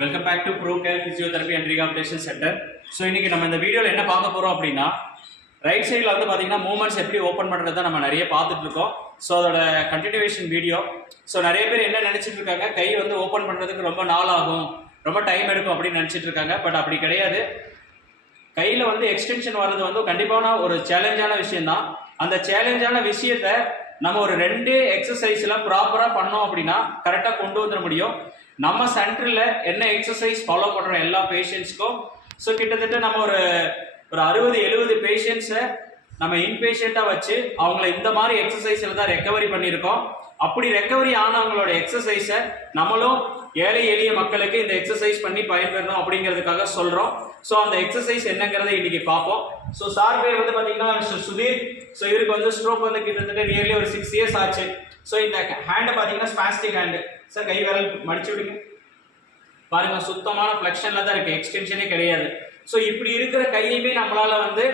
Welcome back to pro care physiotherapy and rehabilitation centre so இன்னைக்கு நம்ம இந்த வீடியோவில் என்ன பார்க்க போகிறோம் அப்படின்னா ரைட் சைடில் வந்து பார்த்திங்கன்னா மூமெண்ட்ஸ் எப்படி ஓப்பன் பண்ணுறதை நம்ம நிறைய பார்த்துட்டு இருக்கோம். ஸோ அதோட கண்டினியூவேஷன் வீடியோ ஸோ நிறைய பேர் என்ன நினச்சிட்டு இருக்காங்க? கை வந்து ஓப்பன் பண்ணுறதுக்கு ரொம்ப நாள் ஆகும். ரொம்ப டைம் எடுக்கும் அப்படின்னு நினச்சிட்டு இருக்காங்க. பட் அப்படி கிடையாது. கையில் வந்து எக்ஸ்டென்ஷன் வர்றது வந்து கண்டிப்பான ஒரு சேலஞ்சான விஷயம்தான். அந்த சேலஞ்சான விஷயத்த நம்ம ஒரு ரெண்டு எக்ஸசைஸில் ப்ராப்பராக பண்ணோம் அப்படின்னா கரெக்டாக கொண்டு வந்துட முடியும். நம்ம சென்டரில் என்ன எக்ஸசைஸ் ஃபாலோ பண்ணுற எல்லா பேஷண்ட்ஸ்க்கும் ஸோ கிட்டத்தட்ட நம்ம ஒரு ஒரு அறுபது எழுபது பேஷண்ட்ஸை நம்ம இன்பேஷண்ட்டாக வச்சு அவங்கள இந்த மாதிரி எக்ஸசைஸில் தான் ரெக்கவரி பண்ணியிருக்கோம். அப்படி ரெக்கவரி ஆனவங்களோட எக்ஸசைஸை நம்மளும் ஏழை எளிய மக்களுக்கு இந்த எக்ஸசைஸ் பண்ணி பயன்பெறணும் அப்படிங்கிறதுக்காக சொல்கிறோம் ஸோ அந்த எக்ஸசைஸ் என்னங்கிறத இன்னைக்கு பார்ப்போம். ஸோ சார் பேர் வந்து பார்த்தீங்கன்னா மிஸ்டர் சுதீர். ஸோ இவருக்கு வந்து ஸ்ட்ரோக் வந்து கிட்டத்தட்ட நியர்லி ஒரு சிக்ஸ் இயர்ஸ் ஆச்சு. ஸோ இந்த ஹேண்டை பார்த்தீங்கன்னா ஸ்பாஸ்டிக் ஹேண்டு சார் கை விரல் மடிச்சு விடுங்க. பாருங்க சுத்தமான ஃப்ளெக்ஷன்ல தான் இருக்கு. எக்ஸ்டென்ஷனே கிடையாது. ஸோ இப்படி இருக்கிற கையுமே நம்மளால வந்து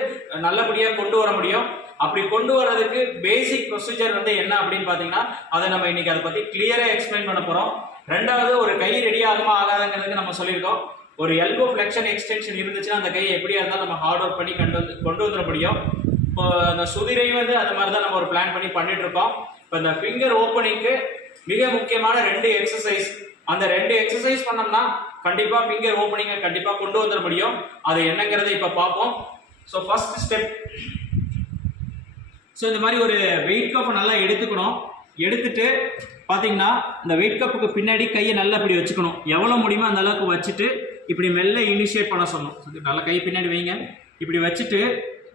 நல்லபடியாக கொண்டு வர முடியும். அப்படி கொண்டு வர்றதுக்கு பேசிக் ப்ரொசீஜர் வந்து என்ன அப்படின்னு பார்த்தீங்கன்னா அதை நம்ம இன்னைக்கு அதை பற்றி கிளியராக எக்ஸ்பிளைன் பண்ண போகிறோம் ரெண்டாவது ஒரு கை ரெடி ஆகுமா ஆகாதுங்கிறதுக்கு நம்ம சொல்லியிருக்கோம். ஒரு எல்போ ஃப்ளெக்ஷன் எக்ஸ்டென்ஷன் இருந்துச்சுன்னா அந்த கையை எப்படியா இருந்தாலும் நம்ம ஹார்ட் ஒர்க் பண்ணி கொண்டு வந்து கொண்டு வந்துட முடியும். இப்போ அந்த சுதிரை வந்து அந்த மாதிரி தான் நம்ம ஒரு பிளான் பண்ணி பண்ணிட்டு இருக்கோம். இப்போ இந்த ஃபிங்கர் ஓப்பனிங்க்கு மிக முக்கியமான ரெண்டு எக்ஸசைஸ் அந்த ரெண்டு எக்ஸசைஸ் பண்ணோம்னா கண்டிப்பா ஃபிங்கர் ஓப்பனிங்கை கண்டிப்பா கொண்டு வந்துட முடியும். அது என்னங்கிறத இப்ப பார்ப்போம். ஸோ ஃபர்ஸ்ட் ஸ்டெப் ஸோ இந்த மாதிரி ஒரு வெயிட் கப்பை நல்லா எடுத்துக்கணும். எடுத்துட்டு பார்த்தீங்கன்னா இந்த வெயிட் கப்புக்கு பின்னாடி கையை நல்லா இப்படி வச்சுக்கணும். எவ்வளோ முடியுமோ அந்த அளவுக்கு வச்சுட்டு இப்படி மெல்ல இனிஷியேட் பண்ண சொல்லணும். நல்ல நல்லா கை பின்னாடி வைங்க. இப்படி வச்சுட்டு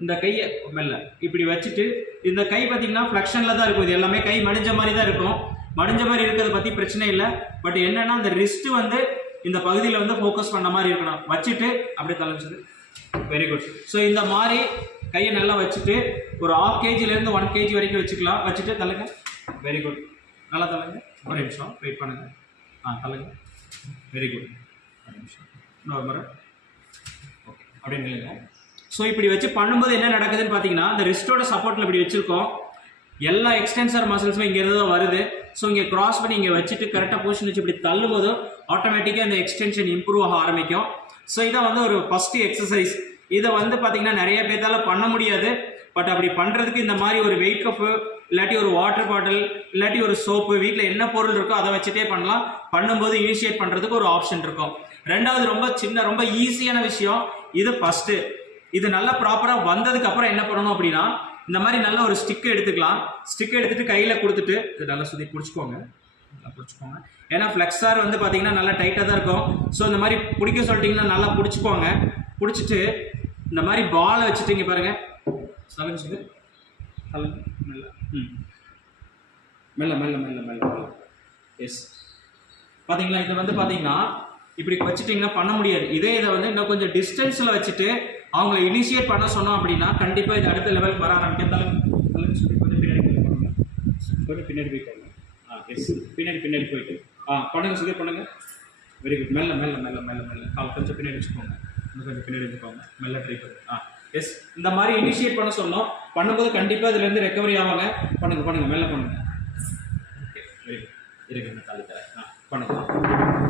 இந்த கையை மெல்ல. இப்படி வச்சுட்டு இந்த கை பார்த்தீங்கன்னா ஃப்ளக்ஷனில் தான் இருக்கும். இது எல்லாமே கை மடிஞ்ச மாதிரி தான் இருக்கும். மடிஞ்ச மாதிரி இருக்கிறத பற்றி பிரச்சனை இல்லை. பட் என்னென்னா அந்த ரிஸ்ட்டு வந்து இந்த பகுதியில் வந்து ஃபோக்கஸ் பண்ண மாதிரி இருக்கணும். வச்சுட்டு அப்படியே தலைஞ்சது வெரி குட் ஸோ இந்த மாதிரி கையை நல்லா வச்சுட்டு ஒரு ஆஃப் கேஜிலேருந்து ஒன் கேஜி வரைக்கும் வச்சுக்கலாம். வச்சுட்டு தள்ளுங்க. வெரி குட் நல்லா தள்ளுங்க. ஒரு நிமிஷம். வெயிட் பண்ணுங்க. ஆ தள்ளுங்க. வெரி குட் ஒரு நிமிஷம். இன்னொரு முறை. ஓகே அப்படின்னு இல்லைங்க ஸோ இப்படி வச்சு பண்ணும்போது என்ன நடக்குதுன்னு பார்த்தீங்கன்னா அந்த ரிஸ்டோட சப்போர்ட்டில் இப்படி வச்சுருக்கோம். எல்லா எக்ஸ்டென்சர் மசில்ஸுமே இங்கேருந்து தான் வருது. ஸோ இங்கே கிராஸ் பண்ணி இங்கே வச்சுட்டு கரெக்டாக பொசிஷன் வச்சு இப்படி தள்ளும்போது ஆட்டோமேட்டிக்காக இந்த எக்ஸ்டென்ஷன் இம்ப்ரூவ் ஆக ஆரம்பிக்கும். ஸோ இதை வந்து ஒரு ஃபஸ்ட்டு எக்ஸசைஸ் இதை வந்து பார்த்திங்கன்னா நிறைய பேர்த்தால பண்ண முடியாது. பட் அப்படி பண்ணுறதுக்கு இந்த மாதிரி ஒரு வெயிட் கப்பு இல்லாட்டி ஒரு வாட்டர் பாட்டில் இல்லாட்டி ஒரு சோப்பு வீட்டில் என்ன பொருள் இருக்கோ அதை வச்சுட்டே பண்ணலாம். பண்ணும்போது இனிஷியேட் பண்ணுறதுக்கு ஒரு ஆப்ஷன் இருக்கும். ரெண்டாவது ரொம்ப சின்ன ரொம்ப ஈஸியான விஷயம் இது ஃபஸ்ட்டு இது நல்லா ப்ராப்பராக வந்ததுக்கப்புறம் என்ன பண்ணணும் அப்படின்னா இந்த மாதிரி நல்ல ஒரு ஸ்டிக் எடுத்துக்கலாம். ஸ்டிக் எடுத்துட்டு கையில் கொடுத்துட்டு இது நல்லா சுற்றி பிடிச்சிக்கோங்க. நல்லா பிடிச்சிக்கோங்க. ஏன்னா ஃப்ளெக்ஸார் வந்து பார்த்தீங்கன்னா நல்லா டைட்டாக தான் இருக்கும். ஸோ இந்த மாதிரி பிடிக்க சொல்லிட்டீங்கன்னா நல்லா பிடிச்சிக்கோங்க. பிடிச்சிட்டு இந்த மாதிரி பாலை வச்சுட்டீங்க பாருங்கள் சொல்லுங்க சொல்லு மெல்ல. ம். மெல்ல மெல்ல மெல்ல மெல்ல மெல்ல. எஸ் பார்த்தீங்களா இது வந்து பார்த்தீங்கன்னா இப்படி வச்சுட்டிங்கன்னா பண்ண முடியாது. இதே இதை வந்து இன்னும் கொஞ்சம் டிஸ்டன்ஸில் வச்சுட்டு அவங்கள இனிஷியேட் பண்ண சொன்னோம் அப்படின்னா கண்டிப்பாக இது அடுத்த லெவலுக்கு வர ஆரம்பித்தாலும் சொல்லி கொஞ்சம் பின்னாடி கொஞ்சம் பின்னாடி போய்க்கோங்க ஆ எஸ் பின்னாடி பின்னாடி போயிட்டு ஆ பண்ணுங்க சுதே பண்ணுங்கள் வெரி குட் மெல்ல மெல்ல மெல்ல மெல்ல மெல்ல கால் கொஞ்சம் பின்னாடி வச்சுக்கோங்க இன்னும் கொஞ்சம் பின்னாடி வச்சுக்கோங்க மெல்ல ட்ரை பண்ணுங்க ஆ எஸ் இந்த மாதிரி இனிஷியேட் பண்ண சொன்னோம் பண்ணும்போது கண்டிப்பாக இதுலேருந்து ரெக்கவரி ஆவாங்க பண்ணுங்கள் பண்ணுங்கள் மெல்ல பண்ணுங்கள் ஓகே வெரி குட் இருக்கு தாலி தரேன் ஆ பண்ணுங்க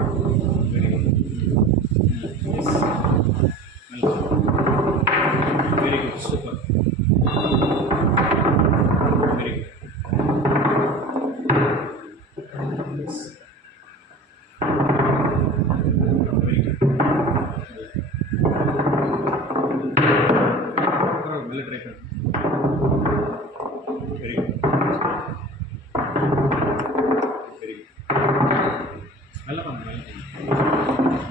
வெரி குட் வெரி குட் மெல்ல பண்ணுங்க மெல்ல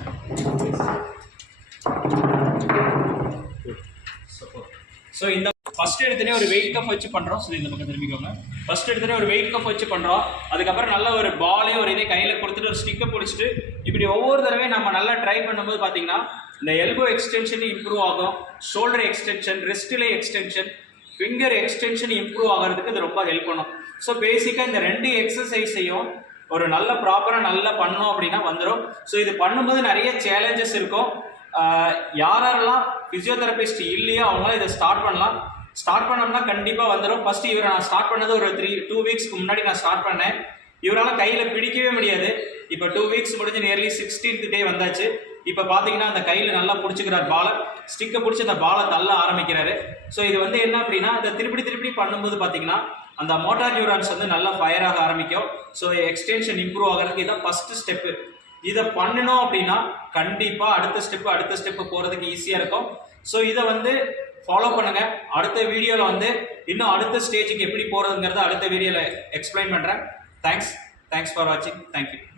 ஸோ இந்த ஃபர்ஸ்ட் எடுத்தனே ஒரு வெயிட் கப் வச்சு பண்ணுறோம் ஸோ இந்த பக்கம் திரும்பிக்கோங்க. ஃபர்ஸ்ட் எடுத்தனே ஒரு வெயிட் கப் வச்சு பண்ணுறோம் அதுக்கப்புறம் நல்ல ஒரு பாலே ஒரு இதே கையில் கொடுத்துட்டு ஒரு ஸ்டிக்கை பிடிச்சிட்டு இப்படி ஒவ்வொரு தடவையும் நம்ம நல்லா ட்ரை பண்ணும்போது பார்த்தீங்கன்னா இந்த எல்போ எக்ஸ்டென்ஷன் இம்ப்ரூவ் ஆகும். ஷோல்டர் எக்ஸ்டென்ஷன் ரிஸ்டிலே எக்ஸ்டென்ஷன் ஃபிங்கர் எக்ஸ்டென்ஷன் இம்ப்ரூவ் ஆகிறதுக்கு இது ரொம்ப ஹெல்ப் பண்ணும். ஸோ பேசிக்காக இந்த ரெண்டு எக்ஸசைஸையும் ஒரு நல்ல ப்ராப்பராக நல்லா பண்ணோம் அப்படின்னா வந்துடும் ஸோ இது பண்ணும்போது நிறைய சேலஞ்சஸ் இருக்கும். யாரெல்லாம் ஃபிசியோதெரபிஸ்ட் இல்லையோ அவங்களாம் இதை ஸ்டார்ட் பண்ணலாம். ஸ்டார்ட் பண்ணோம்னா கண்டிப்பாக வந்துடும் ஃபர்ஸ்ட் இவரை நான் ஸ்டார்ட் பண்ணது ஒரு த்ரீ டூ வீக்ஸ்க்கு முன்னாடி நான் ஸ்டார்ட் பண்ணேன். இவரால் கையில் பிடிக்கவே முடியாது. இப்போ டூ வீக்ஸ் முடிஞ்சு நியர்லி சிக்ஸ்டீன்த் டே வந்தாச்சு. இப்போ பார்த்தீங்கன்னா அந்த கையில் நல்லா பிடிச்சிக்கிறார் பாலை ஸ்டிக்கை பிடிச்சி அந்த பாலை தள்ள ஆரம்பிக்கிறாரு. ஸோ இது வந்து என்ன அப்படின்னா இந்த திருப்பி திருப்பி பண்ணும்போது பார்த்தீங்கன்னா அந்த மோட்டார் நியூரான்ஸ் வந்து நல்லா ஃபயர் ஆக ஆரம்பிக்கும். ஸோ எக்ஸ்டென்ஷன் இம்ப்ரூவ் ஆகிறதுக்கு இதான் ஃபஸ்ட்டு ஸ்டெப்பு இதை பண்ணணும் அப்படின்னா கண்டிப்பாக அடுத்த ஸ்டெப்பு அடுத்த ஸ்டெப்பு போகிறதுக்கு ஈஸியாக இருக்கும். ஸோ இதை வந்து ஃபாலோ பண்ணுங்க. அடுத்த வீடியோவில் வந்து இன்னும் அடுத்த ஸ்டேஜுக்கு எப்படி போகிறதுங்கிறத அடுத்த வீடியோவில் எக்ஸ்பிளைன் பண்ணுறேன் தேங்க்ஸ் தேங்க்ஸ் ஃபார் வாட்சிங் தேங்க்யூ